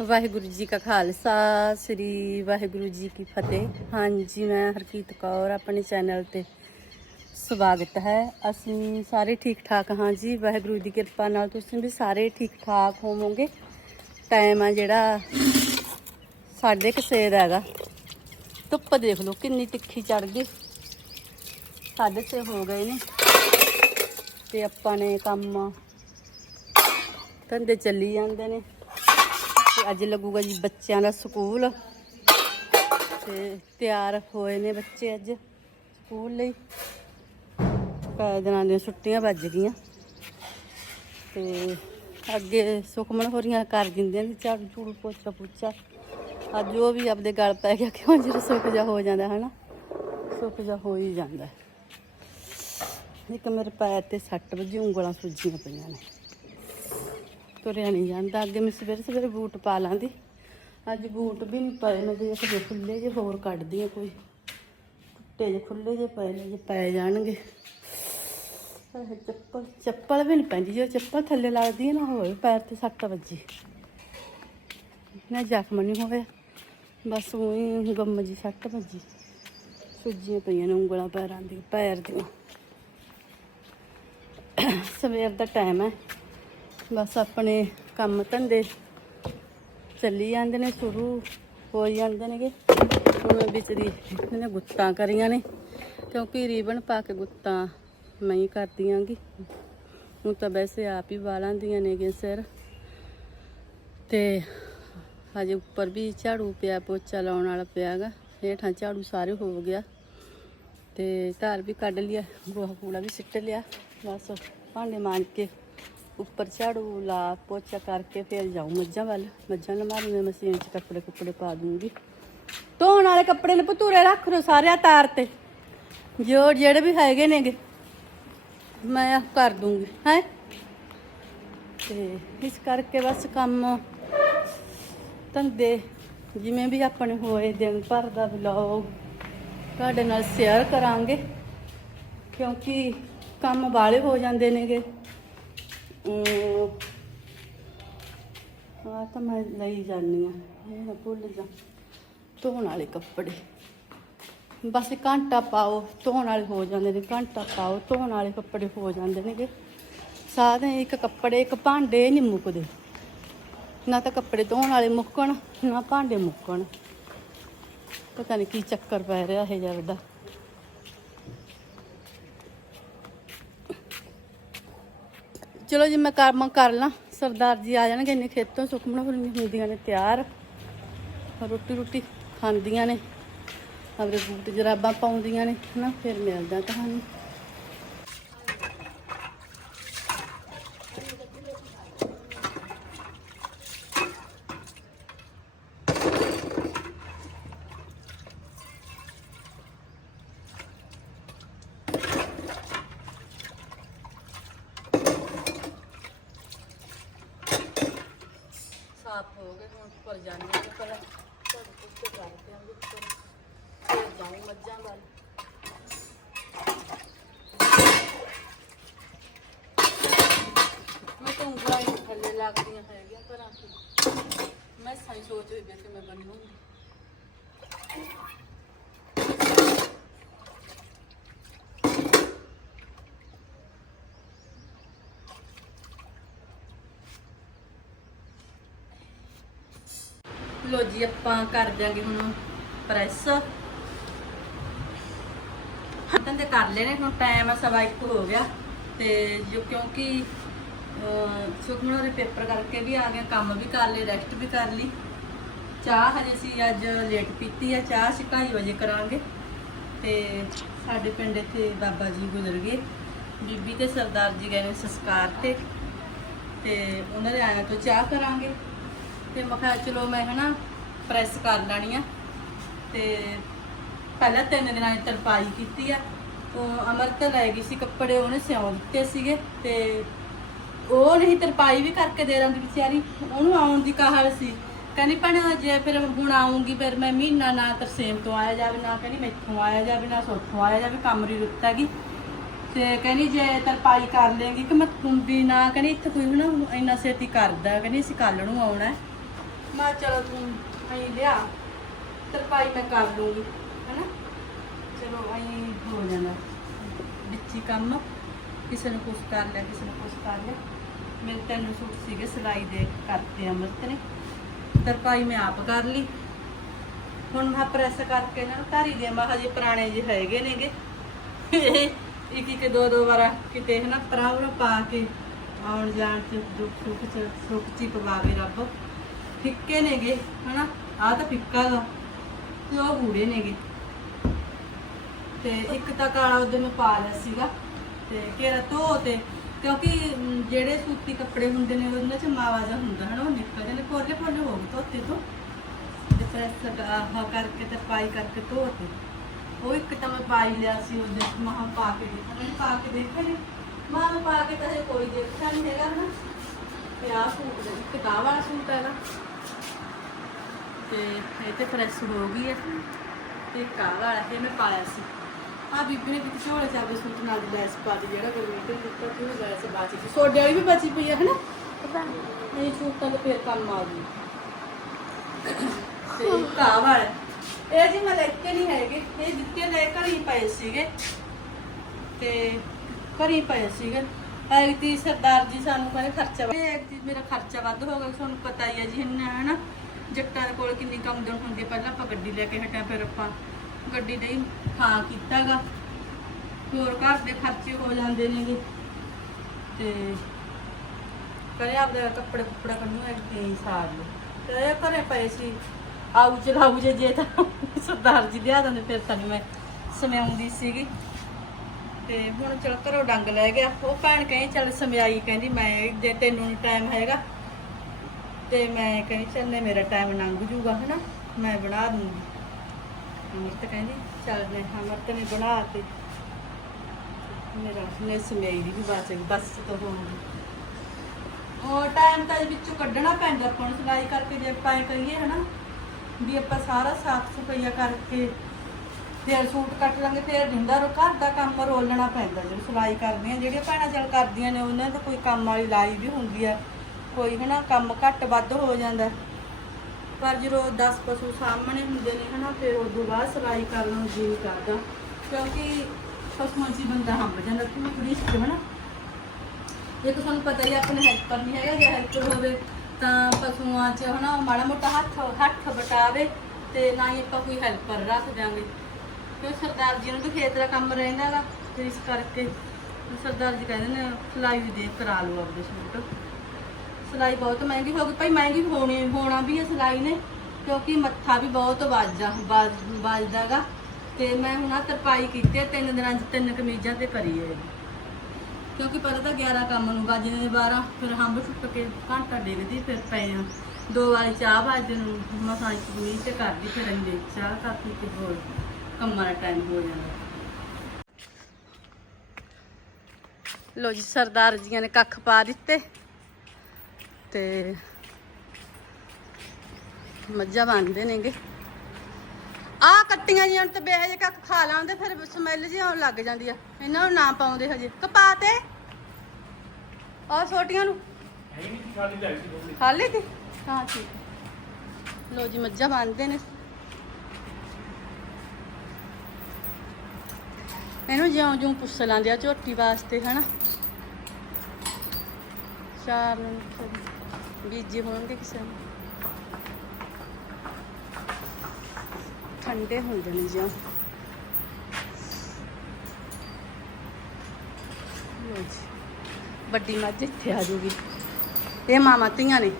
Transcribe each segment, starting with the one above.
ਵਾਹਿਗੁਰੂ ਜੀ ਕਾ ਖਾਲਸਾ, ਸ੍ਰੀ ਵਾਹਿਗੁਰੂ ਜੀ ਕੀ ਫਤਿਹ। ਹਾਂਜੀ, ਮੈਂ ਹਰਕੀਤ ਕੌਰ, ਆਪਣੇ ਚੈਨਲ ਤੇ ਸਵਾਗਤ ਹੈ। ਅਸੀਂ ਸਾਰੇ ਠੀਕ ਠਾਕ ਹਾਂ ਜੀ। ਵਾਹਿਗੁਰੂ ਦੀ ਕਿਰਪਾ ਨਾਲ ਤੁਸੀਂ ਵੀ ਸਾਰੇ ਠੀਕ ਠਾਕ ਹੋਵੋਗੇ। ਟਾਈਮ ਆ ਜਿਹੜਾ ਸਾਡੇ ਕਸੇ ਦਾ ਹੈਗਾ। ਧੁੱਪ ਦੇਖ ਲਓ ਕਿੰਨੀ ਤਿੱਖੀ ਚੜ ਗਈ। ਸਾਢੇ ਛੇ ਹੋ ਗਏ ਨੇ। ਤੇ ਆਪਾਂ ਨੇ ਕੰਮ ਧੰਦੇ ਚੱਲੀ ਜਾਂਦੇ ਨੇ। ਤੇ ਅੱਜ ਲੱਗੂਗਾ ਜੀ ਬੱਚਿਆਂ ਦਾ ਸਕੂਲ। ਤੇ ਤਿਆਰ ਹੋਏ ਨੇ ਬੱਚੇ ਅੱਜ ਸਕੂਲ ਲਈ। ਕਈ ਦਿਨਾਂ ਦੀਆਂ ਛੁੱਟੀਆਂ ਵੱਜ ਗਈਆਂ। ਤੇ ਅੱਗੇ ਸੁਖਮਨ ਹੋਰੀਆਂ ਕਰ ਦਿੰਦੀਆਂ ਨੇ ਝਾੜੂ ਝੂੜੂ ਪੋਚਾ ਪੁੱਚਾ। ਅੱਜ ਉਹ ਵੀ ਆਪਦੇ ਗਲ ਪੈ ਗਿਆ ਕਿਉਂ ਜਦੋਂ ਸੁੱਕ ਜਾ ਹੋ ਜਾਂਦਾ ਹੈ ਨਾ ਸੁੱਕ ਜਾ ਹੋ ਹੀ ਜਾਂਦਾ। ਇੱਕ ਮੇਰੇ ਪੈਰ ਤੇ ਸੱਟ ਵੱਜੀ, ਉਂਗਲਾਂ ਸੁੱਜੀਆਂ ਪਈਆਂ ਨੇ। ਤੁਰਿਆ ਨਹੀਂ ਜਾਂਦਾ। ਅੱਗੇ ਮੈਂ ਸਵੇਰੇ ਸਵੇਰੇ ਬੂਟ ਪਾ ਲਾਂਦੀ। ਅੱਜ ਬੂਟ ਵੀ ਨਹੀਂ ਪਏ ਮੈਂ ਦੇਖਦੇ ਖੁੱਲੇ ਜੇ, ਹੋਰ ਕੱਢਦੀ ਆ ਕੋਈ। ਟੁੱਟੇ ਜੇ ਖੁੱਲੇ ਜੇ ਪਏ ਨੇ, ਜੇ ਪਏ ਜਾਣਗੇ। ਚੱਪਲ ਚੱਪਲ ਵੀ ਨਹੀਂ ਪੈਂਦੀ, ਜੇ ਚੱਪਲ ਥੱਲੇ ਲੱਗਦੀ ਹੈ ਨਾ ਹੋਵੇ ਪੈਰ ਤੇ ਸੱਟ ਵੱਜੀ। ਨਾ ਜ਼ਖਮ ਨਹੀਂ ਹੋਇਆ ਬਸ ਉਹੀ ਗੰਮ ਜੀ ਸੱਟ ਵੱਜੀ। ਸੁੱਜੀਆਂ ਪਈਆਂ ਨੇ ਉਂਗਲਾਂ ਪੈਰਾਂ ਦੀਆਂ, ਪੈਰ ਦੀਆਂ। ਸਵੇਰ ਦਾ ਟਾਈਮ ਹੈ। ਬਸ ਆਪਣੇ ਕੰਮ ਧੰਦੇ ਚੱਲੀ ਜਾਂਦੇ ਨੇ, ਸ਼ੁਰੂ ਹੋ ਜਾਂਦੇ ਨੇਗੇ। ਹੁਣ ਵਿਚਰੀ ਦੀ ਗੁੱਤਾਂ ਕਰੀਆਂ ਨੇ, ਕਿਉਂਕਿ ਰੀਬਨ ਪਾ ਕੇ ਗੁੱਤਾਂ ਮੈਂ ਹੀ ਕਰਦੀ ਆਂਗੀ ਹੁਣ ਤਾਂ ਵੈਸੇ ਆਪ ਹੀ ਵਾਲਾਂ ਦੀਆਂ ਨੇਗੇ ਸਿਰ। ਤੇ ਹਜੇ ਉੱਪਰ ਵੀ ਝਾੜੂ ਪਿਆ, ਪੋਚਾ ਲਾਉਣ ਵਾਲਾ ਪਿਆਗਾ। ਹੇਠਾਂ ਝਾੜੂ ਸਾਰੇ ਹੋ ਗਿਆ। ਤੇ ਧਾਰ ਵੀ ਕੱਢ ਲਿਆ, ਗੋਹਾ ਕੂੜਾ ਵੀ ਸਿੱਟ ਲਿਆ। ਬਸ ਭਾਂਡੇ ਮਾਂਜ ਕੇ ਉੱਪਰ ਝਾੜੂ ਲਾ, ਪੋਚਾ ਕਰਕੇ ਫਿਰ ਜਾਊ ਮੱਝਾਂ ਵੱਲ। ਮੱਝਾਂ ਨੂੰ ਮਾਰੂ ਮਸ਼ੀਨ 'ਚ ਕੱਪੜੇ ਕੁੱਪੜੇ ਪਾ ਦੂੰਗੀ। ਧੋਣ ਵਾਲੇ ਕੱਪੜੇ ਨੇ ਭਤੂਰੇ ਰੱਖ ਲਓ ਸਾਰੇ ਤਾਰ ਤੇ। ਜੋ ਜਿਹੜੇ ਵੀ ਹੈਗੇ ਨੇਗੇ, ਮੈਂ ਕਰ ਦੂੰਗੀ, ਹੈ? ਤੇ ਇਸ ਕਰਕੇ ਬਸ ਕੰਮ ਧੰਦੇ ਜਿਵੇਂ ਵੀ ਆਪਣੇ ਹੋਏ, ਦਿਨ ਭਰ ਦਾ ਵਲੌਗ ਤੁਹਾਡੇ ਨਾਲ ਸ਼ੇਅਰ ਕਰਾਂਗੇ। ਕਿਉਂਕਿ ਕੰਮ ਵਾਲੇ ਹੋ ਜਾਂਦੇ ਨੇਗੇ। ਆ ਤਾਂ ਮੈਂ ਲਈ ਜਾਨੀ ਆ ਇਹ ਨਾ ਭੁੱਲ ਜਾ। ਧੋਣ ਵਾਲੇ ਕੱਪੜੇ। ਬਸ ਘੰਟਾ ਪਾਓ, ਧੋਣ ਵਾਲੇ ਹੋ ਜਾਂਦੇ ਨੇ, ਘੰਟਾ ਪਾਓ, ਧੋਣ ਵਾਲੇ ਕੱਪੜੇ ਹੋ ਜਾਂਦੇ ਨੇਗੇ। ਸਾਰੇ ਇੱਕ ਕੱਪੜੇ, ਇੱਕ ਭਾਂਡੇ ਨਹੀਂ ਮੁੱਕਦੇ। ਨਾ ਤਾਂ ਕੱਪੜੇ ਧੋਣ ਵਾਲੇ ਮੁੱਕਣ, ਨਾ ਭਾਂਡੇ ਮੁੱਕਣ। ਪਤਾ ਨਹੀਂ ਕੀ ਚੱਕਰ ਪੈ ਰਿਹਾ ਹੈ ਯਾਰ ਦਾ ਚਲੋ ਜੀ ਮੈਂ ਕੰਮ ਕਰ ਲਾਂ, ਸਰਦਾਰ ਜੀ ਆ ਜਾਣਗੇ ਇੰਨੇ ਖੇਤੋਂ ਸੁਖਮਣ ਹੋਣੀਆਂ ਹੁੰਦੀਆਂ ਨੇ ਤਿਆਰ। ਰੋਟੀ ਰੋਟੀ ਖਾਂਦੀਆਂ ਨੇ, ਆਪਣੇ ਬੂਟ ਜਰਾਬਾਂ ਪਾਉਂਦੀਆਂ ਨੇ, ਹਨਾ, ਫਿਰ ਮਿਲਦਾ ਤੁਹਾਨੂੰ ਸਾਫ਼ ਹੋ ਗਏ ਹੁਣ ਉੱਪਰ ਜਾਂਦੇ ਹਾਂ ਪਹਿਲਾਂ ਤੁਹਾਨੂੰ ਪੁੱਛ ਕੇ ਕਰਦੇ ਹਾਂ ਉੱਪਰ ਫਿਰ ਜਾਊਂ ਮੱਝਾਂ ਵੱਲ ਮੈਂ ਤਾਂ ਉਂਗਲਾਂ ਹੀ ਥੱਲੇ ਲੱਗਦੀਆਂ ਹੈਗੀਆਂ ਘਰਾਂ ਚ ਮੈਂ ਸਾਈ ਸੋਚ ਰਹੀ ਕਿ ਮੈਂ ਬਣੂੰਗੀ ਲੋ ਜੀ, ਆਪਾਂ ਕਰ ਦਿਆਂਗੇ ਹੁਣ ਪ੍ਰੈਸ ਹੱਥਾਂ ਤੇ ਕਰ ਲੈਣੇ, ਹੁਣ ਟਾਈਮ ਸਵਾ ਇੱਕ ਹੋ ਗਿਆ। ਤੇ ਜੋ ਕਿਉਂਕਿ ਸੁਖਮਨ ਦੇ ਪੇਪਰ ਕਰਕੇ ਵੀ ਆ ਗਿਆ ਕੰਮ ਵੀ ਕਰ ਲਏ ਰੈਸਟ ਵੀ ਕਰ ਲਈ। ਚਾਹ ਹਜੇ ਸੀ ਅੱਜ ਲੇਟ ਪੀਤੀ ਆ, ਚਾਹ ਅਸੀਂ 2:30 ਵਜੇ ਕਰਾਂਗੇ। ਤੇ ਸਾਡੇ ਪਿੰਡ ਇੱਥੇ ਬਾਬਾ ਜੀ ਗੁਜ਼ਰ ਗਏ। ਬੀਬੀ ਤੇ ਸਰਦਾਰ ਜੀ ਗਏ ਨੇ ਸੰਸਕਾਰ ਤੇ। ਤੇ ਉਹਨਾਂ ਦੇ ਆਇਆ ਤੋਂ ਚਾਹ ਕਰਾਂਗੇ। ਤੇ ਮੈਂ ਕਿਹਾ ਚਲੋ ਮੈਂ ਹਨਾ ਪ੍ਰੈਸ ਕਰ ਲੈਣੀ ਆ। ਤੇ ਪਹਿਲਾਂ ਤਿੰਨ ਦਿਨਾਂ ਦੀ ਤਰਪਾਈ ਕੀਤੀ ਆ। ਉਹ ਅਮਰਤ ਲੈ ਗਈ ਸੀ ਕੱਪੜੇ, ਉਹਨੇ ਸਿਉਂ ਦਿੱਤੇ ਸੀਗੇ। ਤੇ ਉਹ ਨਹੀਂ ਤਰਪਾਈ ਵੀ ਕਰਕੇ ਦੇ ਦਿੰਦੀ ਵਿਚਾਰੀ। ਉਹਨੂੰ ਆਉਣ ਦੀ ਕਾਹਲ ਸੀ। ਕਹਿੰਦੀ ਭੈਣ ਜੇ ਫਿਰ ਹੁਣ ਆਉਂਗੀ ਫਿਰ ਮੈਂ ਮਹੀਨਾ ਨਾ ਤਰਸੇਮ ਤੋਂ ਆਇਆ ਜਾਵੇ, ਨਾ ਕਹਿੰਦੀ ਮੈਥੋਂ ਆਇਆ ਜਾਵੇ, ਨਾ ਸੋਥੋਂ ਆਇਆ ਜਾਵੇ, ਕੰਮ ਰੀ ਰੁੱਤ ਹੈਗੀ। ਤੇ ਕਹਿੰਦੀ ਜੇ ਤਰਪਾਈ ਕਰ ਲੇਗੀ ਕਿ ਮੈਂ ਕੁੰਡੀ ਨਾ, ਕਹਿੰਦੀ ਇੱਥੇ ਕੋਈ ਨਾ ਇੰਨਾ ਛੇਤੀ ਕਰਦਾ, ਕਹਿੰਦੀ ਅਸੀਂ ਕੱਲ ਨੂੰ ਆਉਣਾ ਮੈਂ ਕਿਹਾ ਚਲੋ ਤੂੰ ਅਹੀਂ ਲਿਆ ਤਰਪਾਈ ਮੈਂ ਕਰ ਦੂੰਗੀ ਹੈਨਾ? ਚਲੋ ਅਹੀਂ ਹੋ ਜਾਣਾ। ਵਿੱਚੀ ਕੰਮ, ਕਿਸੇ ਨੂੰ ਕੁਛ ਕਰ ਲਿਆ, ਕਿਸੇ ਨੂੰ ਕੁਛ ਕਰ ਲਿਆ। ਮੇਰੇ ਤਿੰਨ ਸੂਟ ਸੀਗੇ, ਸਿਲਾਈ ਦੇ ਕਰਤੇ ਅਮਰਤ ਨੇ। ਤਰਪਾਈ ਮੈਂ ਆਪ ਕਰ ਲਈ। ਹੁਣ ਮੈਂ ਪ੍ਰੈਸ ਕਰਕੇ ਨਾ, ਧਾਰੀ ਦੇ ਮੈਂ ਹਜੇ ਪੁਰਾਣੇ ਜਿਹੇ ਹੈਗੇ ਨੇਗੇ। ਇੱਕ ਇੱਕ, ਦੋ ਦੋ ਵਾਰ ਕਿਤੇ ਹਨਾ ਪਰਾਵਣ ਪਾ ਕੇ ਆਉਣ ਜਾਣ ਚ ਦੁੱਖ ਸੁੱਖ ਚ ਸੁੱਖ ਚ ਪਵਾਵੇ ਰੱਬ। ਫਿੱਕੇ ਨੇਗੇ, ਹਨਾ? ਆਹ ਤਾਂ ਫਿੱਕਾ ਗਾ। ਤੇ ਉਹ ਗੂੜੇ ਨੇਗੇ। ਤੇ ਇੱਕ ਤਾਂ ਕਾਲਾ ਉਹਦੇ ਮੈਂ ਪਾ ਲਿਆ ਸੀਗਾ। ਤੇ ਘੇਰਾ ਧੋ ਤੇ ਕਿਉਂਕਿ ਅਮ, ਜਿਹੜੇ ਸੂਤੀ ਕੱਪੜੇ ਹੁੰਦੇ ਨੇ ਉਹਨਾਂ ਚ ਮਾਵਾ ਜਿਹਾ ਹੁੰਦਾ ਹਨਾ ਉਹ ਨਿਕਲ ਜਾਂਦੇ ਪੋਲੇ ਪੋਲੇ ਹੋ ਗਏ ਧੋਤੇ ਤੋਂ। ਤੇ ਪ੍ਰੈਸ ਆਹ ਕਰਕੇ ਤੇ ਪਾਈ ਕਰਕੇ ਧੋਤੇ। ਉਹ ਇੱਕ ਤਾਂ ਮੈਂ ਪਾਈ ਲਿਆ ਸੀ ਉਹਦੇ ਮਹਾਂ ਪਾ ਕੇ ਦੇਖਾਂ ਮੈਂ ਪਾ ਕੇ ਦੇਖਿਆ ਨਹੀਂ ਮਾਂ ਨੂੰ ਪਾ ਕੇ ਤਾਂ ਹਜੇ ਕੋਈ ਦੇਖਿਆ ਨਹੀਂ ਹੈਗਾ ਨਾ ਤੇ ਆਹ ਸੂਟ ਦੇ ਇੱਕ ਆਹ ਵਾਲਾ ਸੂਟ ਹੈਗਾ। ਤੇ ਇਹ ਤੇ ਪ੍ਰੈਸ ਹੋ ਗਈ ਹੈ। ਤੇ ਇੱਕ ਆਹ ਵਾਲਾ ਇਹ ਮੈਂ ਪਾਇਆ ਸੀ। ਆ ਬੀਬੀ ਨੇ ਵੀ ਝੋਲੇ ਚਾਵੇ ਸੂਟ ਨਾਲ ਦੀ ਲੈਸ ਪਾ ਦੀ ਜਿਹੜਾ ਗੁਰਮੀਤ ਨੇ ਦਿੱਤਾ ਸੀ ਉਹ ਲੈਸ ਬਾਚੀ ਸੀ। ਸੋਡੇ ਵਾਲੀ ਵੀ ਬਚੀ ਪਈ ਹੈ ਹਨਾ? ਇਹ ਸੂਟਾਂ ਦੇ ਫੇਰ ਕੰਮ ਆ ਗਈ। ਤੇ ਇੱਕ ਆਹ ਵਾਲਾ। ਇਹ ਜੀ ਮੈਂ ਲੈ ਕੇ ਨਹੀਂ ਹੈਗੇ। ਇਹ ਦਿੱਤੇ ਲੈ ਘਰ ਹੀ ਪਏ ਸੀਗੇ। ਤੇ ਘਰ ਹੀ ਪਏ ਸੀਗੇ। ਐਤੀ ਸਰਦਾਰ ਜੀ ਸਾਨੂੰ ਕਹਿੰਦੇ ਖਰਚਾ ਮੇਰਾ ਖਰਚਾ ਵੱਧ ਹੋ ਗਿਆ ਤੁਹਾਨੂੰ ਪਤਾ ਹੀ ਹੈ ਜੀ ਇੰਨਾ ਹੈ ਨਾ ਜੱਟਾਂ ਦੇ ਕੋਲ ਕਿੰਨੀ ਕਮਦਨ ਹੁੰਦੀ ਪਹਿਲਾਂ ਆਪਾਂ ਗੱਡੀ ਲੈ ਕੇ ਹਟਿਆ ਫਿਰ ਆਪਾਂ ਗੱਡੀ ਨਹੀਂ ਥਾਂ ਕੀਤਾਗਾ। ਹੋਰ ਘਰ ਦੇ ਖਰਚੇ ਹੋ ਜਾਂਦੇ ਨੇਗੇ। ਤੇ ਕਰੇ ਆਪਦਾ ਕੱਪੜੇ ਕੁੱਪੜਾ ਕੱਢੂ ਇੱਕ ਤੇ ਸਾਰ ਲਓ ਤੇ ਘਰੇ ਪਏ ਸੀ। ਆਉ ਚਲਾਉ ਜੇ ਜੇ ਤਾਂ ਸਰਦਾਰ ਜੀ ਦੇ ਦਿੰਦੇ, ਫਿਰ ਤਾਂ ਮੈਂ ਸਮਿਆਉਂਦੀ ਸੀਗੀ। ਤੇ ਹੁਣ ਚਲ ਘਰੋਂ ਡੰਗ ਲੈ ਗਿਆ। ਉਹ ਭੈਣ ਕਹੀ ਚਲ ਸਮਿਆਈ ਕਹਿੰਦੀ ਮੈਂ ਜੇ ਤੈਨੂੰ ਟਾਈਮ ਹੈਗਾ, ਤੇ ਮੈਂ ਕਹਿੰਦੀ ਚੱਲ ਨੇ ਮੇਰਾ ਟਾਈਮ ਲੰਘ ਜੂਗਾ, ਹਨਾ? ਮੈਂ ਬਣਾ ਦੂੰਗੀ। ਅਮਰਤ ਕਹਿੰਦੀ ਚੱਲ ਨੇ ਅਮਰਤ ਨੇ ਬਣਾ ਤੇ ਮੇਰਾ ਨੇ ਸਮਿਆਈ ਦੀ ਵੀ ਬਚ ਗਈ ਬਸ ਤਾਂ ਹੋਊਗੀ। ਉਹ ਟਾਈਮ ਤਾਂ ਵਿੱਚੋਂ ਕੱਢਣਾ ਪੈਂਦਾ, ਆਪਾਂ ਨੂੰ ਸਿਲਾਈ ਕਰਕੇ ਜੇ ਆਪਾਂ ਇਹ ਕਰੀਏ ਹਨਾ, ਵੀ ਆਪਾਂ ਸਾਰਾ ਸਾਫ਼ ਸਫਾਈਆ ਕਰਕੇ ਫਿਰ ਸੂਟ ਕੱਟ ਲਾਂਗੇ, ਫਿਰ ਦਿੰਦਾ ਰੋ ਘਰ ਦਾ ਕੰਮ ਰੋਲਣਾ ਪੈਂਦਾ, ਜਦੋਂ ਸਿਲਾਈ ਕਰਦੀਆਂ, ਜਿਹੜੀਆਂ ਭੈਣਾਂ ਚੱਲ ਕਰਦੀਆਂ ਨੇ, ਉਹਨਾਂ ਦਾ ਕੋਈ ਕੰਮ ਵਾਲੀ ਲਾਈ ਵੀ ਹੁੰਦੀ ਆ, ਕੋਈ ਹਨਾ ਕੰਮ ਘੱਟ ਵੱਧ ਹੋ ਜਾਂਦਾ। ਪਰ ਜਦੋਂ 10 ਪਸ਼ੂ ਸਾਹਮਣੇ ਹੁੰਦੇ ਨੇ ਹਨਾ ਫਿਰ ਉਦੋਂ ਬਾਅਦ ਸਿਲਾਈ ਕਰਨ ਨੂੰ ਜੀ ਕਰਦਾ। ਕਿਉਂਕਿ ਪਸ਼ੂਆਂ 'ਚ ਹੀ ਬੰਦਾ ਹੰਬ ਜਾਂਦਾ ਕਿ ਥੋੜੀ ਸਿੱਖ ਹਨਾ। ਜੇ ਤੁਹਾਨੂੰ ਪਤਾ ਹੀ ਆ, ਆਪਣੇ ਹੈਲਪਰ ਨਹੀਂ ਹੈਗਾ ਜੇ ਹੈਲਪਰ ਹੋਵੇ ਤਾਂ ਪਸ਼ੂਆਂ 'ਚ ਹਨਾ ਉਹ ਮਾੜਾ ਮੋਟਾ ਹੱਥ ਹੱਥ ਬਟਾਵੇ ਤੇ ਨਾ ਹੀ ਆਪਾਂ ਕੋਈ ਹੈਲਪਰ ਰੱਖ ਦਿਆਂਗੇ। ਕਿਉਂ ਸਰਦਾਰ ਜੀ ਨੂੰ ਵੀ ਖੇਤ ਦਾ ਕੰਮ ਰਹਿੰਦਾ ਗਾ ਤੇ ਇਸ ਕਰਕੇ ਸਰਦਾਰ ਜੀ ਕਹਿੰਦੇ ਨੇ ਸਿਲਾਈ ਵੀ ਦੇ ਕਰਾ ਲਓ ਆਪਦੇ ਸੂਟ। ਸਿਲਾਈ ਬਹੁਤ ਮਹਿੰਗੀ ਹੋ ਗਈ। ਭਾਈ ਮਹਿੰਗੀ ਹੋਣੀ, ਹੋਣਾ ਵੀ ਹੈ ਸਿਲਾਈ ਨੇ, ਕਿਉਂਕਿ ਮੱਥਾ ਵੀ ਬਹੁਤ ਵੱਜਦਾ ਵੱਜਦਾਗਾ। ਤੇ ਮੈਂ ਹੁਣ ਆਹ ਤਰਪਾਈ ਕੀਤੀ ਤਿੰਨ ਦਿਨਾਂ 'ਚ ਤਿੰਨ ਕਮੀਜ਼ਾਂ ਤੇ ਕਰੀ ਹੈ ਕਿਉਂਕਿ ਪਤਾ ਤਾਂ 11 ਕੰਮ ਨੂੰ ਵੱਜਦੇ ਨੇ 12 ਫਿਰ ਹੰਬ ਛੁੱਟ ਕੇ ਘੰਟਾ ਡਿੱਗਦੀ, ਫਿਰ ਪਏ ਆ। ਦੋ ਵਾਰੀ ਚਾਹ ਵੱਜਦੇ ਨੂੰ ਮਸਾਂ ਇੱਕ ਕਮੀਜ਼ ਤੇ ਕਰਦੀ, ਫਿਰ ਅੰਦੇ ਚਾਹ ਕਾਫੀ ਤੇ ਹੋਰ ਕੰਮਾਂ ਦਾ ਟਾਈਮ ਹੋ ਜਾਂਦਾ। ਲੋ ਜੀ, ਸਰਦਾਰ ਜੀਆਂ ਨੇ ਕੱਖ ਪਾ ਦਿੱਤੇ। ਤੇ ਮੱਝਾਂ ਬੰਨਦੇ ਨੇਗੇ। ਆ ਕੱਟੀਆਂ ਜੀਆਂ ਤੇ ਬੇਹ ਕੱਖ ਖਾ ਲਾਉਂਦੇ ਫਿਰ ਸਮੈਲ ਜੀ ਆਉਣ ਲੱਗ ਜਾਂਦੀ ਆ। ਇਹਨਾਂ ਨੂੰ ਨਾ ਪਾਉਂਦੇ ਹਜੇ। ਕਪਾ ਤੇ। ਆ ਛੋਟੀਆਂ ਨੂੰ। ਖਾ ਲਈ ਹਾਂ, ਠੀਕ ਲੋ ਜੀ, ਮੱਝਾਂ ਬੰਨਦੇ ਨੇ। ਇਹਨੂੰ ਜਿਉਂ ਜਿਉਂ ਪੁੱਛ ਲਾਂਦੇ ਆ ਝੋਟੀ ਵਾਸਤੇ, ਹਨਾ। ਚਾਰ ਨੂੰ ਬੀਜੇ ਹੋਣਗੇ ਕਿਸੇ ਨੂੰ। ਠੰਡੇ ਹੁੰਦੇ ਨੇ ਜਿਉਂ ਵੱਡੀ ਮੱਝ ਇੱਥੇ ਆ ਜੂਗੀ। ਇਹ ਮਾਮਾ ਧੀਆਂ ਨੇ।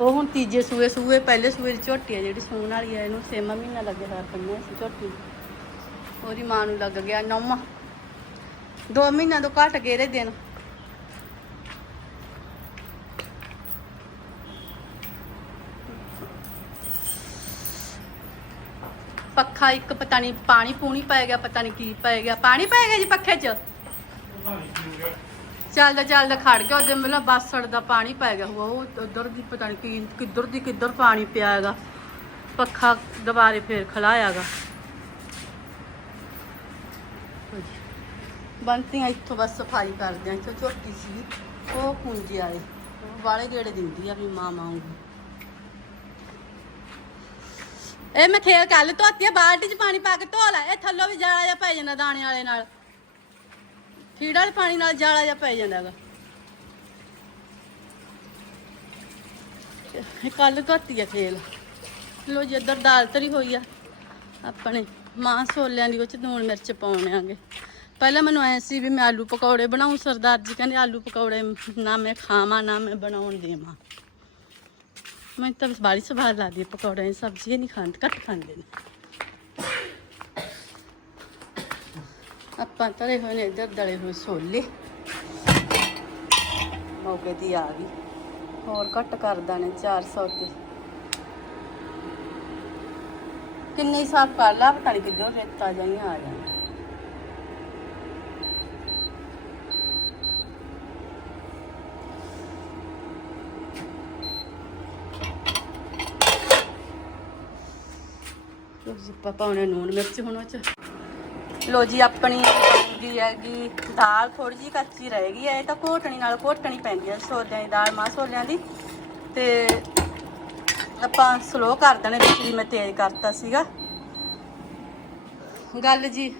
ਉਹ ਹੁਣ ਤੀਜੇ ਸੂਏ ਸੂਏ, ਪਹਿਲੇ ਸੂਏ ਦੀ ਝੋਟੀ ਆ ਜਿਹੜੀ ਸੂਣ ਵਾਲੀ ਆ, ਇਹਨੂੰ ਛੇਵਾਂ ਮਹੀਨਾ ਲੱਗਿਆ ਹੋਇਆ ਪੰਨਿਆ ਸੀ ਝੋਟੀ ਉਹਦੀ ਮਾਂ ਨੂੰ ਲੱਗ ਗਿਆ ਨੌਵਾਂ। ਦੋ ਮਹੀਨਿਆਂ ਤੋਂ ਘੱਟ ਗਏ ਇਹਦੇ ਦਿਨ। ਪੱਖਾ ਇੱਕ ਪਤਾ ਨਹੀਂ ਪਾਣੀ ਪੂਣੀ ਪੈ ਗਿਆ, ਪਤਾ ਨਹੀਂ ਕੀ ਪੈ ਗਿਆ। ਪਾਣੀ ਪੈ ਗਿਆ ਜੀ ਪੱਖੇ 'ਚ? ਚੱਲਦਾ ਚੱਲਦਾ ਖੜ ਗਿਆ, ਉਹਦੇ ਮਤਲਬ ਬਾਸੜ ਦਾ ਪਾਣੀ ਪੈ ਗਿਆ ਹੋਊਗਾ ਉਹ ਉਧਰ ਦੀ ਪਤਾ ਨਹੀਂ ਕੀ, ਕਿੱਧਰ ਦੀ ਕਿੱਧਰ ਪਾਣੀ ਪਿਆ ਹੈਗਾ। ਪੱਖਾ ਦੁਬਾਰੇ ਫੇਰ ਖਲਾਇਆਗਾ ਬੰਤੀਆਂ ਇੱਥੋਂ ਬਸ ਸਫ਼ਾਈ ਕਰਦੇ ਆ, ਇੱਥੋਂ ਝੋਟੀ ਸੀ। ਉਹ ਕੁੰਜੀ ਆਏ ਵਾਲੇ ਗੇੜੇ ਦਿੰਦੀ ਆ ਵੀ ਮਾਂ ਆਉਂਗੀ ਇਹ ਮੈਂ ਖੇਲ ਕੱਲ ਧੋਤੀ ਆ, ਬਾਲਟੀ 'ਚ ਪਾਣੀ ਪਾ ਕੇ ਧੋ ਲੈ। ਇਹ ਥੱਲੋਂ ਵੀ ਜਾਲਾ ਜਿਹਾ ਪੈ ਜਾਂਦਾ ਦਾਣੇ ਵਾਲੇ ਨਾਲ। ਖੀੜਾ ਵਾਲੇ ਪਾਣੀ ਨਾਲ ਜਾਲਾ ਜਿਹਾ ਪੈ ਜਾਂਦਾ ਹੈਗਾ। ਕੱਲ ਧੋਤੀ ਆ ਖੇਲ ਲੋ ਜੀ, ਇੱਧਰ ਦਾਲ ਤਰੀ ਹੋਈ ਆ। ਆਪਣੇ ਮਾਂ ਛੋਲਿਆਂ ਦੀ ਉਹ ਚ ਲੂਣ ਮਿਰਚ ਪਾਉਣਾਂਗੇ ਪਹਿਲਾਂ ਮੈਨੂੰ ਐ ਸੀ ਵੀ ਮੈਂ ਆਲੂ ਪਕੌੜੇ ਬਣਾਉਂ ਸਰਦਾਰ ਜੀ ਕਹਿੰਦੇ ਆਲੂ ਪਕੌੜੇ ਨਾ ਮੈਂ ਖਾਵਾਂ, ਨਾ ਮੈਂ ਬਣਾਉਣ ਦੇਵਾਂ। ਮੈਂ ਤਾਂ ਬਾੜੀ ਸਵਾਦ ਲੱਗਦੀ ਹੈ ਪਕੌੜੇ ਦੀ ਸਬਜ਼ੀ ਇਹ ਨਹੀਂ ਖਾਂਦੇ, ਘੱਟ ਖਾਂਦੇ ਨੇ। ਆਪਾਂ ਤਰੇ ਹੋਏ ਨੇ ਇੱਧਰ ਦਲੇ ਹੋਏ ਛੋਲੇ। ਮੌਕੇ ਦੀ ਆ ਗਈ। ਹੋਰ ਘੱਟ ਕਰਦਾ ਨੇ 400 ਤੇ ਕਿੰਨੇ ਸਾਫ਼ ਕਰ ਲਾ, ਪਤਾ ਨਹੀਂ ਕਿੱਦੋਂ ਰੇਤਾ ਜਾਈਆਂ ਆ ਜਾਣਾ। ਆਪਾਂ ਪਾਉਣੇ ਨੂਣ ਮਿਰਚ ਹੁਣ ਉਹ ਚ। ਲੋ ਜੀ, ਆਪਣੀ ਬਣ ਹੈਗੀ ਦਾਲ ਥੋੜੀ ਜੀ ਕੱਚੀ ਰਹਿ ਗਈ ਹੈ। ਇਹ ਤਾਂ ਘੋਟਣੀ ਨਾਲ ਘੋਟਣੀ ਪੈਂਦੀ ਹੈ ਛੋਲਿਆਂ ਦੀ ਦਾਲ ਮਾਂ ਛੋਲਿਆਂ ਦੀ। ਤੇ ਆਪਾਂ ਸਲੋ ਕਰ ਦੇਣੇ ਵਿੱਚ ਦੀ ਮੈਂ ਤੇਜ਼ ਕਰਤਾ ਸੀਗਾ। ਗੱਲ ਜੀ।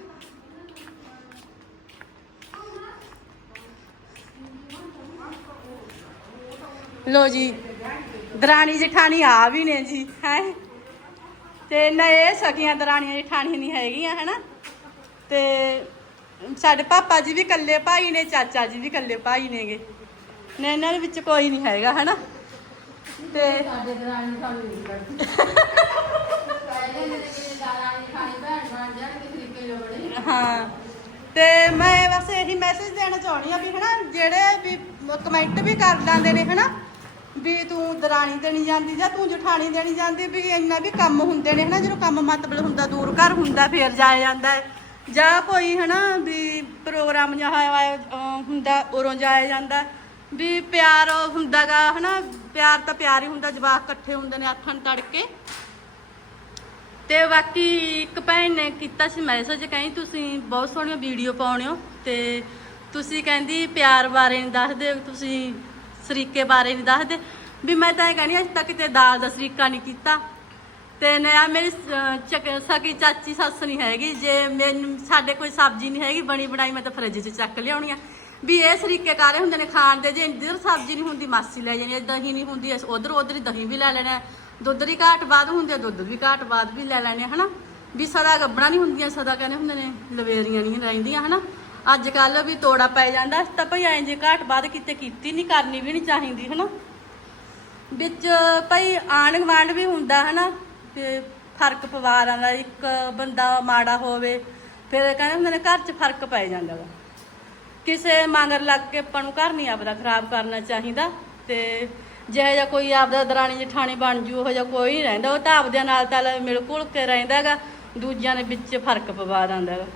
ਲੋ ਜੀ, ਦਰਾਣੀ ਜਠਾਣੀ ਆ ਵੀ ਨੇ ਜੀ, ਹੈ। ਤੇ ਨਾ ਇਹ ਸਕੀਆਂ ਦਰਾਣੀਆਂ ਜਠਾਣੀਆਂ ਨਹੀਂ ਹੈਗੀਆਂ ਹਨਾ? ਤੇ ਸਾਡੇ ਪਾਪਾ ਜੀ ਵੀ ਇਕੱਲੇ ਭਾਈ ਨੇ ਚਾਚਾ ਜੀ ਵੀ ਇਕੱਲੇ ਭਾਈ ਨੇਗੇ। ਨੇ ਇਹਨਾਂ ਦੇ ਵਿੱਚ ਕੋਈ ਨਹੀਂ ਹੈਗਾ ਹਨਾ? ਤੇ ਸਾਡੇ ਦਰਾਣੀ ਸਾਨੂੰ ਨਹੀਂ ਕਰਦੀ। ਪਹਿਲੇ ਨੇ ਕਿ ਦਰਾਣੀ ਖਾਣੀ ਭੈਣ ਬਣ ਜਾਣ ਕਿ ਤਰੀਕੇ ਲੋੜੇ ਹਾਂ। ਤੇ ਮੈਂ ਬਸ ਇਹੀ ਮੈਸੇਜ ਦੇਣਾ ਚਾਹਣੀ ਆ ਵੀ ਹਨਾ ਜਿਹੜੇ ਵੀ ਕਮੈਂਟ ਵੀ ਕਰ ਲਾਂਦੇ ਨੇ ਹਨਾ? ਵੀ ਤੂੰ ਦਰਾਣੀ ਦੇਣੀ ਜਾਂਦੀ ਜਾਂ ਤੂੰ ਜਠਾਣੀ ਦੇਣੀ ਜਾਂਦੀ, ਵੀ ਇੰਨਾ ਵੀ ਕੰਮ ਹੁੰਦੇ ਨੇ ਹਨਾ, ਜਦੋਂ ਕੰਮ ਮਤਲਬ ਹੁੰਦਾ, ਦੂਰ ਘਰ ਹੁੰਦਾ, ਫੇਰ ਜਾਇਆ ਜਾਂਦਾ ਹੈ। ਜਾਂ ਕੋਈ ਹਨਾ ਵੀ ਪ੍ਰੋਗਰਾਮ ਜਾਂ ਹੋਇਆ ਹੁੰਦਾ, ਉਰੋਂ ਜਾਇਆ ਜਾਂਦਾ। ਵੀ ਪਿਆਰ ਹੁੰਦਾਗਾ ਹਨਾ, ਪਿਆਰ ਤਾਂ ਪਿਆਰ ਹੀ ਹੁੰਦਾ, ਜਵਾਕ ਇਕੱਠੇ ਹੁੰਦੇ ਨੇ ਆਥਣ ਤੜਕੇ। ਤੇ ਬਾਕੀ ਇੱਕ ਭੈਣ ਨੇ ਕੀਤਾ ਸੀ ਮੈਸੇਜ ਕਹੀਂ ਤੁਸੀਂ ਬਹੁਤ ਸੋਹਣੀਆਂ ਵੀਡੀਓ ਪਾਉਣੇ ਹੋ ਤੇ ਤੁਸੀਂ ਕਹਿੰਦੀ ਪਿਆਰ ਬਾਰੇ ਨਹੀਂ ਦੱਸਦੇ, ਤੁਸੀਂ ਸਰੀਕੇ ਬਾਰੇ ਨਹੀਂ ਦੱਸਦੇ। ਵੀ ਮੈਂ ਤਾਂ ਇਹ ਕਹਿੰਦੀ ਅੱਜ ਤੱਕ ਕਿਤੇ ਦਾਲ ਦਾ ਸਰੀਕਾ ਨਹੀਂ ਕੀਤਾ। ਤੇ ਨਾ ਮੇਰੀ ਸਕੀ ਚਾਚੀ ਸੱਸ ਨਹੀਂ ਹੈਗੀ। ਜੇ ਮੈਨੂੰ ਸਾਡੇ ਕੋਈ ਸਬਜ਼ੀ ਨਹੀਂ ਹੈਗੀ ਬਣੀ ਬਣਾਈ ਮੈਂ ਤਾਂ ਫਰਿੱਜ 'ਚ ਚੱਕ ਲਿਆਉਣੀ ਆ। ਵੀ ਇਹ ਸਰੀਕੇ ਕਾਰੇ ਹੁੰਦੇ ਨੇ ਖਾਣ ਦੇ? ਜੇ ਇੱਧਰ ਸਬਜ਼ੀ ਨਹੀਂ ਹੁੰਦੀ ਮਾਸੀ ਲੈ ਜਾਣੀ ਹੈ, ਦਹੀਂ ਨਹੀਂ ਹੁੰਦੀ ਉਧਰ ਉਧਰ ਹੀ ਦਹੀਂ ਵੀ ਲੈ ਲੈਣਾ। ਹੈ। ਦੁੱਧ ਦੀ ਘਾਟ ਬਾਅਦ ਹੁੰਦੀ ਹੈ ਦੁੱਧ ਵੀ ਘਾਟ ਬਾਅਦ ਵੀ ਲੈ ਲੈਣੇ ਆ, ਹਨਾ? ਵੀ ਸਦਾ ਗੱਬਣਾ ਨਹੀਂ ਹੁੰਦੀਆਂ ਸਦਾ ਕਹਿੰਦੇ ਹੁੰਦੇ ਨੇ ਲਵੇਰੀਆਂ ਨਹੀਂ ਰਹਿੰਦੀਆਂ ਹਨਾ? ਅੱਜ ਕੱਲ ਵੀ ਤੋੜਾ ਪੈ ਜਾਂਦਾ, ਤਾਂ ਭਈ ਐਂ ਜੇ ਘਾਟ ਬਾਅਦ ਕਿਤੇ ਕੀਤੀ ਨਹੀਂ ਕਰਨੀ ਵੀ ਨਹੀਂ ਚਾਹੀਦੀ, ਹਨਾ? ਵਿੱਚ ਭਈ ਆਂਢ ਗੁਆਂਢ ਵੀ ਹੁੰਦਾ, ਹਨਾ? ਤੇ ਫ਼ਰਕ ਪਰਿਵਾਰਾਂ ਦਾ, ਇੱਕ ਬੰਦਾ ਮਾੜਾ ਹੋਵੇ, ਫਿਰ ਕਹਿੰਦੇ ਹੁੰਦੇ ਨੇ ਘਰ 'ਚ ਫ਼ਰਕ ਪੈ ਜਾਂਦਾ ਵਾ। ਕਿਸੇ ਮੰਗਰ ਲੱਗ ਕੇ ਆਪਾਂ ਨੂੰ ਘਰ ਨਹੀਂ ਆਪਦਾ ਖਰਾਬ ਕਰਨਾ ਚਾਹੀਦਾ, ਤੇ ਜਿਹੋ ਜਿਹਾ ਕੋਈ ਆਪਦਾ ਦਰਾਣੀ ਜਠਾਣੀ ਬਣ ਜੂ, ਉਹ ਜਿਹਾ ਕੋਈ ਨਹੀਂ ਰਹਿੰਦਾ, ਉਹ ਤਾਂ ਆਪਦਿਆਂ ਨਾਲ ਤਾਂ ਮਿਲ ਘੁਲ ਕੇ ਰਹਿੰਦਾਗਾ ਦੂਜਿਆਂ ਦੇ ਵਿੱਚ ਫ਼ਰਕ ਪਵਾ ਦਿੰਦਾਗਾ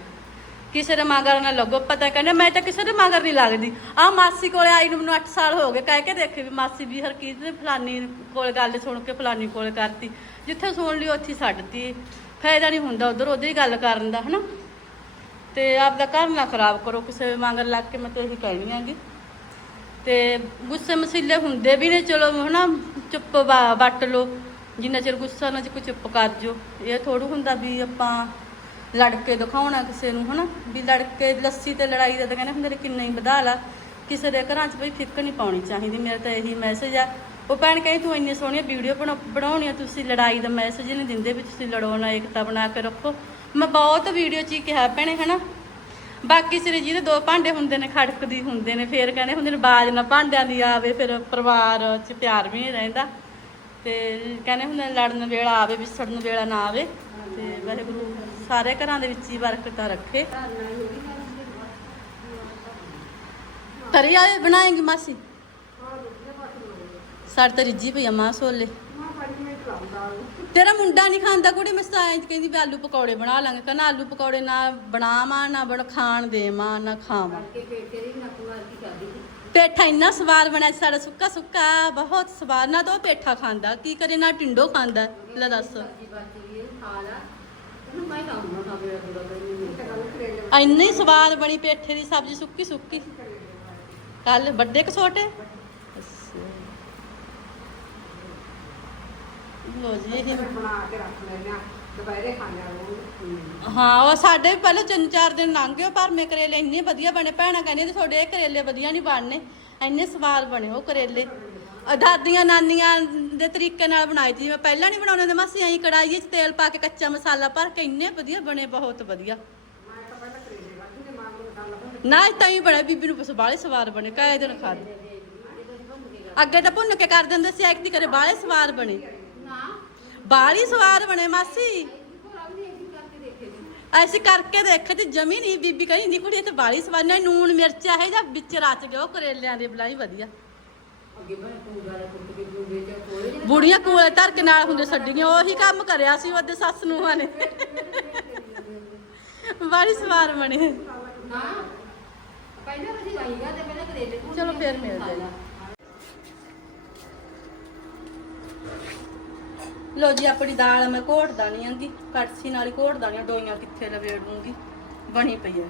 ਕਿਸੇ ਦੇ ਮਗਰ ਨਾ ਲੱਗੋ, ਪਤਾ ਕਹਿੰਦੇ, ਮੈਂ ਤਾਂ ਕਿਸੇ ਦੇ ਮਗਰ ਨਹੀਂ ਲੱਗਦੀ। ਆ ਮਾਸੀ ਕੋਲੇ ਆਈ ਨੂੰ ਮੈਨੂੰ 8 ਸਾਲ ਹੋ ਗਏ, ਕਹਿ ਕੇ ਦੇਖੇ ਵੀ ਮਾਸੀ ਵੀ ਹਰਕੀਤ ਨੇ ਫਲਾਨੀ ਕੋਲ ਗੱਲ ਸੁਣ ਕੇ ਫਲਾਨੀ ਕੋਲ ਕਰਤੀ। ਜਿੱਥੇ ਸੁਣ ਲਈ ਉੱਥੇ ਹੀ ਛੱਡਤੀ ਫਾਇਦਾ ਨਹੀਂ ਹੁੰਦਾ ਉਧਰ ਉਧਰ ਹੀ ਗੱਲ ਕਰਨ ਦਾ, ਹਨਾ? ਤੇ ਆਪਦਾ ਘਰ ਨਾ ਖਰਾਬ ਕਰੋ, ਕਿਸੇ ਮਗਰ ਲੱਗ ਕੇ ਮੈਂ ਤਾਂ ਇਹੀ ਕਹਿਣੀ ਆਂਗੀ ਤੇ ਗੁੱਸੇ ਮਸੀਲੇ ਹੁੰਦੇ ਵੀ ਨੇ, ਚਲੋ, ਹਨਾ? ਚੁੱਪ ਵਾ- ਵੱਟ ਲੋ ਜਿੰਨਾ ਚਿਰ ਗੁੱਸਾ ਨਾ ਚ ਕੋਈ ਚੁੱਪ ਕਰ ਜੋ ਇਹ ਥੋੜੂ ਹੁੰਦਾ ਵੀ ਆਪਾਂ ਲੜ ਕੇ ਦਿਖਾਉਣਾ ਕਿਸੇ ਨੂੰ, ਹਨਾ? ਵੀ ਲੜ ਕੇ ਲੱਸੀ ਤੇ ਲੜਾਈ ਦਾ ਤਾਂ ਕਹਿੰਦੇ ਹੁੰਦੇ ਨੇ ਕਿੰਨਾ ਹੀ ਵਧਾ ਲਾ ਕਿਸੇ ਦੇ ਘਰਾਂ 'ਚ ਬਈ ਫਿੱਕ ਨਹੀਂ ਪਾਉਣੀ ਚਾਹੀਦੀ, ਮੇਰਾ ਤਾਂ ਇਹੀ ਮੈਸੇਜ ਆ। ਉਹ ਭੈਣ ਕਹੀ ਤੂੰ ਇੰਨੀ ਸੋਹਣੀਆਂ ਵੀਡੀਓ ਬਣਾਉਣੀ ਆ, ਤੁਸੀਂ ਲੜਾਈ ਦਾ ਮੈਸੇਜ ਨਹੀਂ ਦਿੰਦੇ ਵੀ ਤੁਸੀਂ ਲੜੋ ਨਾ, ਏਕਤਾ ਬਣਾ ਕੇ ਰੱਖੋ। ਮੈਂ ਬਹੁਤ ਵੀਡੀਓ 'ਚ ਹੀ ਕਿਹਾ ਭੈਣੇ, ਹਨਾ? ਬਾਕੀ ਸਿਰੇ ਜਿਹਦੇ ਦੋ ਭਾਂਡੇ ਹੁੰਦੇ ਨੇ, ਖੜਕਦੀ ਹੁੰਦੇ ਨੇ, ਫੇਰ ਕਹਿੰਦੇ ਹੁੰਦੇ ਨੇ, ਬਾਜ ਨਾ ਭਾਂਡਿਆਂ ਦੀ ਆਵੇ, ਫਿਰ ਪਰਿਵਾਰ 'ਚ ਪਿਆਰ ਵੀ ਨਹੀਂ ਰਹਿੰਦਾ। ਤੇ ਕਹਿੰਦੇ ਹੁੰਦੇ ਲੜਨ ਵੇਲਾ ਆਵੇ ਵਿਛੜਨ ਵੇਲਾ ਨਾ ਆਵੇ। ਤੇ ਵਾਹਿਗੁਰੂ ਸਾਰੇ ਘਰਾਂ ਦੇ ਵਿੱਚ ਹੀ ਬਰਕਤਾਂ ਰੱਖੇ। ਤਰੀ ਆਏ ਬਣਾਏਗੀ ਮਾਸੀ? ਸਾਡੇ ਤਾਂ ਰਿੱਜੀ ਪਈ ਆ ਮਾਂ ਸੋਲੇ। ਤੇਰਾ ਮੁੰਡਾ ਨਹੀਂ ਖਾਂਦਾ ਕੁੜੀ, ਮੈਂ ਸਤਾਇਆ ਕਹਿੰਦੀ ਵੀ ਆਲੂ ਪਕੌੜੇ ਬਣਾ ਲਾਂਗੇ। ਕਹਿੰਦਾ ਆਲੂ ਪਕੌੜੇ ਨਾ ਬਣਾਵਾਂ, ਨਾ ਬਣ, ਖਾਣ ਦੇਵਾਂ, ਨਾ ਖਾਵਾਂ। ਪੇਠਾ ਇੰਨਾ ਸਵਾਦ ਬਣਿਆ ਸੀ, ਸਾਡਾ ਸੁੱਕਾ ਸੁੱਕਾ, ਬਹੁਤ ਸਵਾਦ। ਨਾ ਤਾਂ ਉਹ ਪੇਠਾ ਖਾਂਦਾ, ਕੀ ਕਰੇ, ਨਾ ਟਿੰਡੋ ਖਾਂਦਾ। ਲੈ ਦੱਸ। ਇੰਨੀ ਸਵਾਦ ਬਣੀ ਪੇਠੇ ਦੀ ਸਬਜ਼ੀ, ਸੁੱਕੀ ਸੁੱਕੀ। ਵੱਡੇ ਕਿ ਛੋਟੇ ਲੋ ਜੀ, ਇਹ ਬਣਾ ਕੇ ਰੱਖ ਲੈਂਦੇ ਆ ਦੁਪਹਿਰੇ ਖਾਣੇ ਵਾਲੇ ਹਾਂ, ਉਹ ਸਾਡੇ ਵੀ ਪਹਿਲਾਂ ਤਿੰਨ ਚਾਰ ਦਿਨ ਲੰਘ ਗਏ ਪਰ ਮੇ ਕਰੇਲੇ ਇੰਨੇ ਵਧੀਆ ਬਣੇ। ਭੈਣਾਂ ਕਹਿੰਦੀਆਂ ਤੇ ਤੁਹਾਡੇ ਇਹ ਕਰੇਲੇ ਵਧੀਆ ਨਹੀਂ ਬਣਨੇ। ਇੰਨੇ ਸਵਾਦ ਬਣੇ ਉਹ ਕਰੇਲੇ। ਦਾਦੀਆਂ, ਨਾਨੀਆਂ ਦੇ ਤਰੀਕੇ ਨਾਲ ਬਣਾਈ ਬਣਾਏ ਮੈਂ ਪਹਿਲਾਂ ਨਹੀਂ ਬਣਾਉਣੇ ਹੁੰਦੇ ਮਾਸੀ ਐਂ ਕੜਾਈ 'ਚ ਤੇਲ ਪਾ ਕੇ ਕੱਚਾ ਮਸਾਲਾ ਭਰ ਕੇ ਇੰਨੇ ਵਧੀਆ ਬਣੇ, ਬਹੁਤ ਵਧੀਆ। ਨਾ ਤਾਂ ਹੀ ਬੜਾ ਬੀਬੀ ਨੂੰ ਬਾਲੇ ਸਵਾਦ ਬਣੇ ਕਾਏ ਦਿਨ ਖਾ ਅੱਗੇ ਤਾਂ ਭੁੰਨ ਕੇ ਕਰ ਦਿੰਦੇ ਸੀ ਐਕਟੀ ਕਰੇ ਬਾਲੇ ਸਵਾਦ ਬਣੇ। ਨਾ ਬਾਲੀ ਸਵਾਦ ਬਣੇ ਮਾਸੀ। ਭੋਰਾ ਕਰਕੇ ਦੇਖੇ ਤੇ ਜਮੀ ਨਹੀਂ, ਬੀਬੀ ਕਹਿੰਦੀ, ਨਹੀਂ ਕੁੜੀ ਤੇ ਬਾਲੀ ਸਵਾਦ ਨਾਲ ਨੂਣ ਮਿਰਚ ਹੈ ਜਾਂ ਵਿੱਚ ਰਚ ਗਏ ਉਹ ਕਰੇਲਿਆਂ ਦੇ ਬਲਾਈ ਵਧੀਆ। ਅੱਗੇ ਮੈਂ ਪੂਰਾ ਦਾ ਕੁੱਟ ਕੇ ਪੂਰੇ ਚ ਕੋਲੇ ਜਿਹੇ ਬੁੜੀਆਂ ਕੋਲੇ ਧਰ ਕੇ ਨਾਲ ਹੁੰਦੇ ਛੱਡੀਆਂ ਉਹੀ ਕੰਮ ਕਰਿਆ ਸੀ ਉਹਦੇ ਸੱਸ ਨੂੰਹਾਂ ਨੇ। ਬਣੇ। ਨਾ ਪਹਿਲਾਂ ਕਦੀ ਆਈਗਾ ਤੇ ਪਹਿਲਾਂ ਕਰੇਲੇ ਭੁੰਨ ਚਲੋ ਫੇਰ ਮਿਲਦੇ ਹਾਂ। ਲੋ ਜੀ ਆਪਣੀ ਦਾਲ ਮੈਂ ਘੋਟ ਦਾਣੀ ਆਂਗੀ ਕੜਛੀ ਨਾਲ ਹੀ ਘੋਟ ਦਾਣੀ ਡੋਈਆਂ ਕਿੱਥੇ ਲਵੇੜ ਦੂੰਗੀ ਬਣੀ ਪਈ ਹੈ।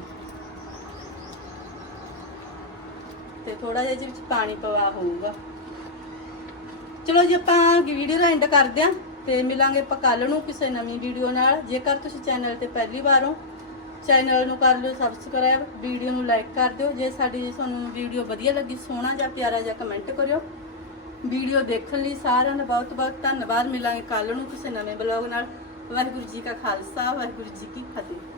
ਤੇ ਥੋੜਾ ਜਿਹਾ ਇਹਦੇ ਵਿੱਚ ਪਾਣੀ ਪਵਾ ਹੋਊਗਾ। ਚਲੋ ਜੀ, ਆਪਾਂ ਵੀਡੀਓ ਦਾ ਐਂਡ ਕਰਦੇ ਆਂ ਤੇ ਮਿਲਾਂਗੇ ਆਪਾਂ ਕੱਲ ਨੂੰ ਕਿਸੇ ਨਵੀਂ ਵੀਡੀਓ ਨਾਲ। ਜੇਕਰ ਤੁਸੀਂ ਚੈਨਲ ਤੇ ਪਹਿਲੀ ਵਾਰ ਹੋ ਚੈਨਲ ਨੂੰ ਕਰ ਲਿਓ ਸਬਸਕ੍ਰਾਈਬ ਵੀਡੀਓ ਨੂੰ ਲਾਈਕ ਕਰ ਦਿਓ। ਜੇ ਸਾਡੀ ਤੁਹਾਨੂੰ ਵੀਡੀਓ ਵਧੀਆ ਲੱਗੀ, ਸੋਹਣਾ ਜਾਂ ਪਿਆਰਾ ਜਾਂ ਕਮੈਂਟ ਕਰਿਓ। ਵੀਡੀਓ ਦੇਖਣ ਲਈ ਸਾਰਿਆਂ ਦਾ ਬਹੁਤ ਬਹੁਤ ਧੰਨਵਾਦ। ਮਿਲਾਂਗੇ ਕੱਲ ਨੂੰ ਕਿਸੇ ਨਵੇਂ ਬਲੌਗ ਨਾਲ। ਵਾਹਿਗੁਰੂ ਜੀ ਕਾ ਖਾਲਸਾ, ਵਾਹਿਗੁਰੂ ਜੀ ਕੀ ਫਤਿਹ।